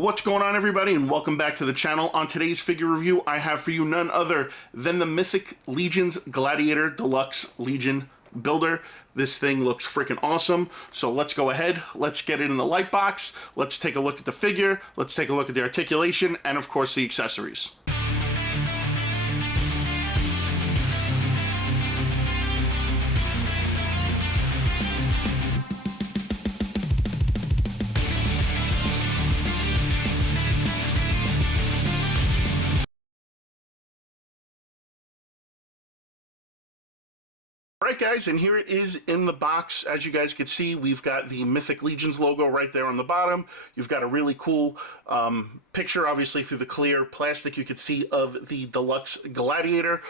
What's going on, everybody, and welcome back to the channel. On today's figure review, I have for you none other than the Mythic Legions Gladiator Deluxe Legion Builder. This thing looks freaking awesome, so let's go ahead, let's get it in the light box, let's take a look at the figure, let's take a look at the articulation, and of course the accessories. Alright guys, and here it is in the box. As you guys can see, we've got the Mythic Legions logo right there on the bottom. You've got a really cool picture, obviously through the clear plastic you can see of the Deluxe Gladiator.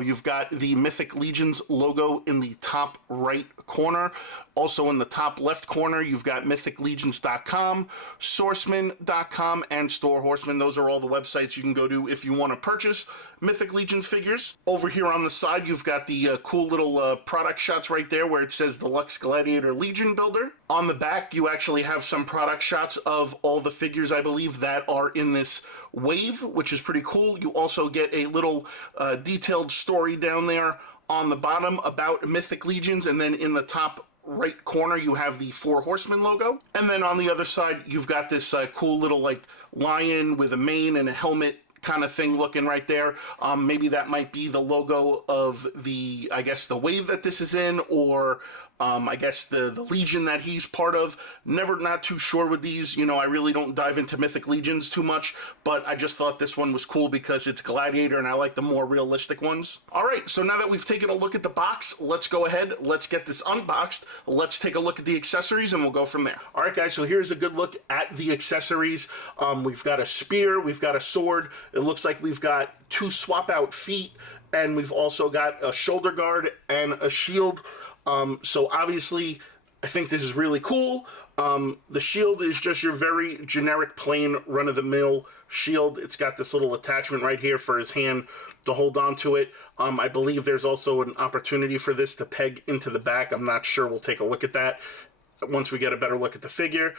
You've got the Mythic Legions logo in the top right corner. Also in the top left corner, you've got mythiclegions.com, sourceman.com, and Store Horseman. Those are all the websites you can go to if you want to purchase Mythic Legions figures. Over here on the side, you've got the cool little product shots right there where it says Deluxe Gladiator Legion Builder. On the back, you actually have some product shots of all the figures, I believe, that are in this wave, which is pretty cool. You also get a little detailed story down there on the bottom about Mythic Legions, and then in the top right corner you have the Four Horsemen logo, and then on the other side you've got this cool little like lion with a mane and a helmet kind of thing looking right there. Maybe that might be the logo of the, I guess, the wave that this is in, or I guess the Legion that he's part of. Not too sure with these. You know, I really don't dive into Mythic Legions too much, but I just thought this one was cool because it's Gladiator and I like the more realistic ones. Alright, so now that we've taken a look at the box, let's go ahead, let's get this unboxed, let's take a look at the accessories and we'll go from there. Alright guys, so here's a good look at the accessories. We've got a spear, we've got a sword, it looks like we've got two swap out feet, and we've also got a shoulder guard and a shield. So obviously, I think this is really cool. The shield is just your very generic, plain, run-of-the-mill shield. It's got this little attachment right here for his hand to hold on to it. I believe there's also an opportunity for this to peg into the back. I'm not sure. We'll take a look at that once we get a better look at the figure.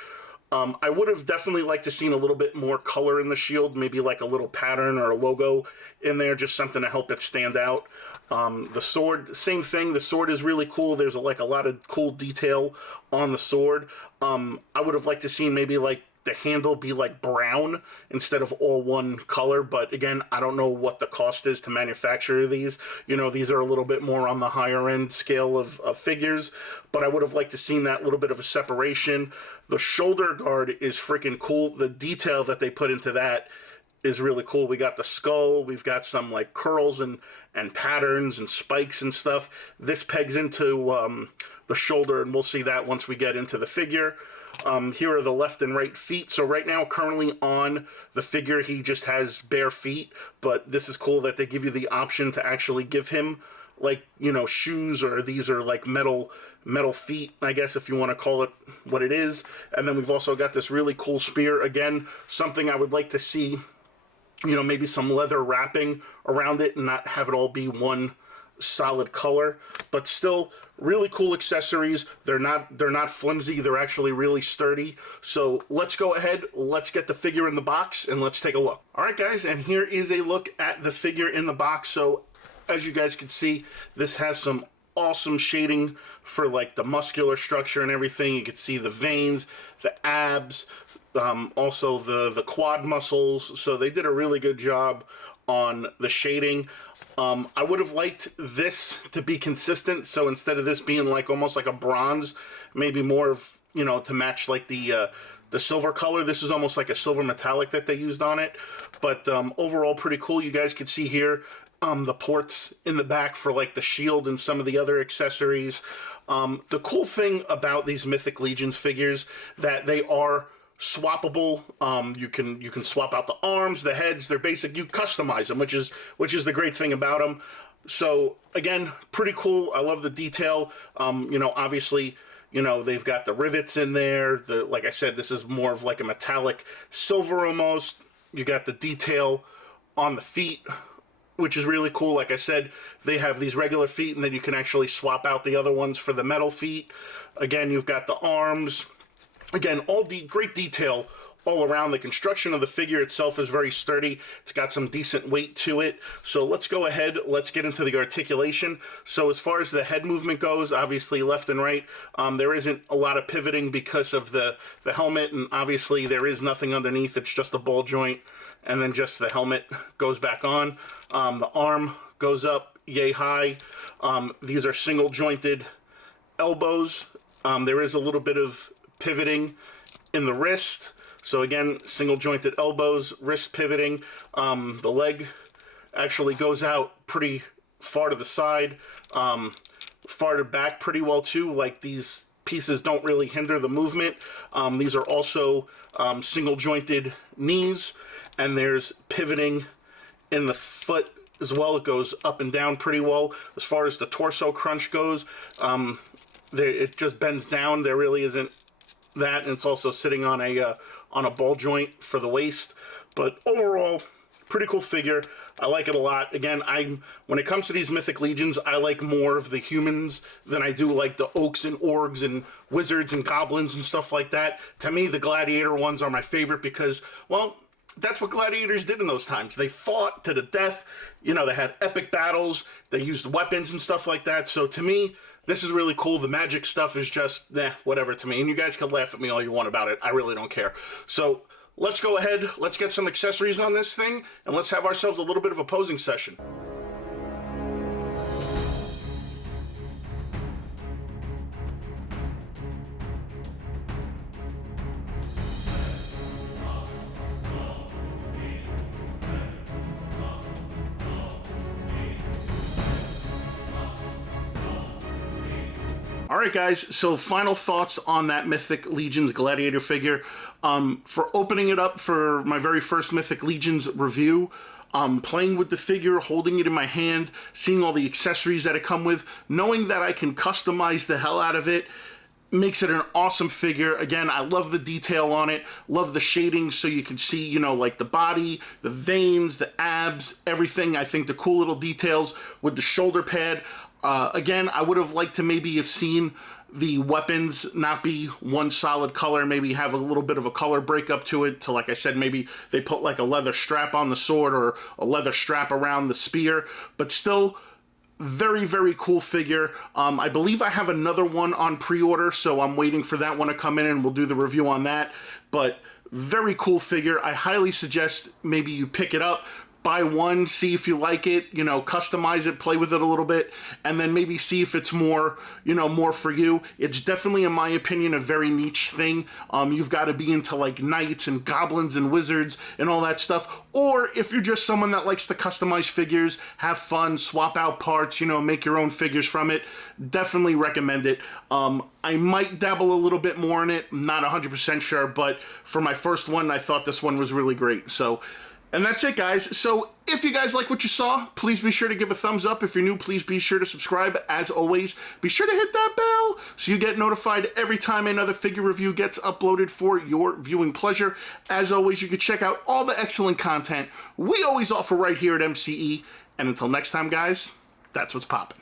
I would have definitely liked to seen a little bit more color in the shield, maybe like a little pattern or a logo in there, just something to help it stand out. The sword, same thing. The sword is really cool. There's like a lot of cool detail on the sword. I would have liked to see maybe like the handle be like brown instead of all one color, but again, I don't know what the cost is to manufacture these. You know, these are a little bit more on the higher end scale of figures, but I would have liked to seen that little bit of a separation. The shoulder guard is freaking cool. The detail that they put into that is really cool. We got the skull, we've got some like curls and patterns and spikes and stuff. This pegs into the shoulder, and we'll see that once we get into the figure. Here are the left and right feet. So right now, currently on the figure, he just has bare feet, but this is cool that they give you the option to actually give him, like, you know, shoes, or these are like metal feet, I guess, if you want to call it what it is. And then we've also got this really cool spear. Again, something I would like to see, you know, maybe some leather wrapping around it and not have it all be one solid color, but still really cool accessories. They're not flimsy, they're actually really sturdy. So let's go ahead, let's get the figure in the box and let's take a look. Alright guys, and here is a look at the figure in the box. So as you guys can see, this has some awesome shading for like the muscular structure and everything. You can see the veins, the abs, also the quad muscles. So they did a really good job on the shading. I would have liked this to be consistent, so instead of this being like almost like a bronze, maybe more of, you know, to match like the silver color. This is almost like a silver metallic that they used on it, but overall pretty cool. You guys can see here the ports in the back for like the shield and some of the other accessories. The cool thing about these Mythic Legions figures that they are swappable. You can swap out the arms, the heads. They're basic. You customize them, which is the great thing about them. So again, pretty cool. I love the detail. You know, obviously, you know, they've got the rivets in there. Like I said, this is more of like a metallic silver almost. You got the detail on the feet, which is really cool. Like I said, they have these regular feet, and then you can actually swap out the other ones for the metal feet. Again, you've got the arms. Again, all great detail all around. The construction of the figure itself is very sturdy. It's got some decent weight to it. So let's go ahead, let's get into the articulation. So as far as the head movement goes, obviously left and right, there isn't a lot of pivoting because of the helmet, and obviously there is nothing underneath. It's just a ball joint, and then just the helmet goes back on. The arm goes up yay high. These are single jointed elbows. There is a little bit of pivoting in the wrist. So again, single jointed elbows, wrist pivoting. The leg actually goes out pretty far to the side, far to back pretty well too. Like, these pieces don't really hinder the movement. These are also single jointed knees, and there's pivoting in the foot as well. It goes up and down pretty well. As far as the torso crunch goes, it just bends down. There really isn't that, and it's also sitting on a ball joint for the waist. But overall, pretty cool figure. I like it a lot. Again, when it comes to these Mythic Legions, I like more of the humans than I do like the Oaks and Orgs and Wizards and Goblins and stuff like that. To me, the Gladiator ones are my favorite because, well, that's what gladiators did in those times. They fought to the death. You know, they had epic battles. They used weapons and stuff like that. So to me, this is really cool. The magic stuff is just, whatever to me. And you guys can laugh at me all you want about it. I really don't care. So let's go ahead. Let's get some accessories on this thing, and let's have ourselves a little bit of a posing session. Alright guys, so final thoughts on that Mythic Legions Gladiator figure. For opening it up for my very first Mythic Legions review, playing with the figure, holding it in my hand, seeing all the accessories that it come with, knowing that I can customize the hell out of it, makes it an awesome figure. Again, I love the detail on it, love the shading so you can see, you know, like the body, the veins, the abs, everything. I think the cool little details with the shoulder pad. Again, I would have liked to maybe have seen the weapons not be one solid color, maybe have a little bit of a color breakup to it, to, like I said, maybe they put like a leather strap on the sword or a leather strap around the spear, but still very, very cool figure. I believe I have another one on pre-order, so I'm waiting for that one to come in and we'll do the review on that, but very cool figure. I highly suggest maybe you pick it up, buy one, see if you like it, you know, customize it, play with it a little bit, and then maybe see if it's more, you know, more for you. It's definitely, in my opinion, a very niche thing. You've got to be into like knights and goblins and wizards and all that stuff. Or if you're just someone that likes to customize figures, have fun, swap out parts, you know, make your own figures from it, definitely recommend it. I might dabble a little bit more in it, I'm not 100% sure, but for my first one, I thought this one was really great. So, and that's it, guys. So if you guys like what you saw, please be sure to give a thumbs up. If you're new, please be sure to subscribe. As always, be sure to hit that bell so you get notified every time another figure review gets uploaded for your viewing pleasure. As always, you can check out all the excellent content we always offer right here at MCE. And until next time, guys, that's what's poppin'.